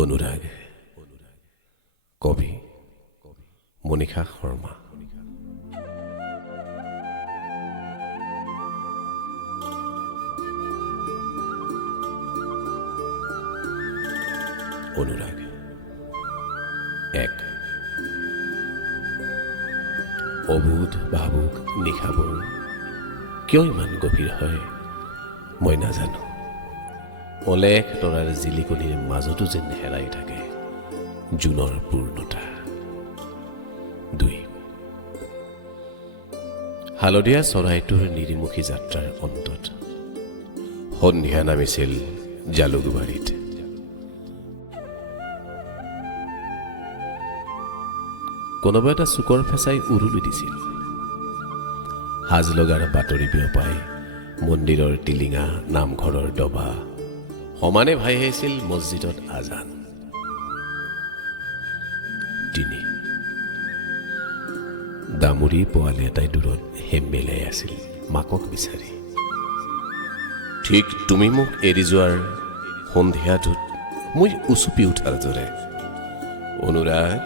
অনুৰাগ কবি মনীষা শৰ্মা। অনুৰাগ এক অবোধ ভাবুক নিশাবোৰ কিয় ইমান গভীৰ হয় মই নাজানো। অলেখ তৰাৰ জিলিকনিৰ মাজতো যেন হেৰাই থাকে জোনৰ পূৰ্ণতা। দুই হালধীয়া চৰাইটোৰ নিৰিমুখী যাত্ৰাৰ অন্তত সন্ধিয়া নামিছিল জালুকবাৰীত। কোনোবা এটা চুকৰ ফেঁচাই উৰুলি দিছিল। সাজ লগাৰ বাতৰি বিয়পাই মন্দিৰৰ টিলিঙা, নামঘৰৰ ডবা সমানে ভাই আহিছিল মছজিদত আজান। তিনি দামুৰী পোৱালি এটাই দূৰত হেম্বেলাই আছিল মাকক বিচাৰি। ঠিক তুমি মোক এৰি যোৱাৰ সন্ধিয়াটোত মই উচুপি উঠাৰ দৰে অনুৰাগ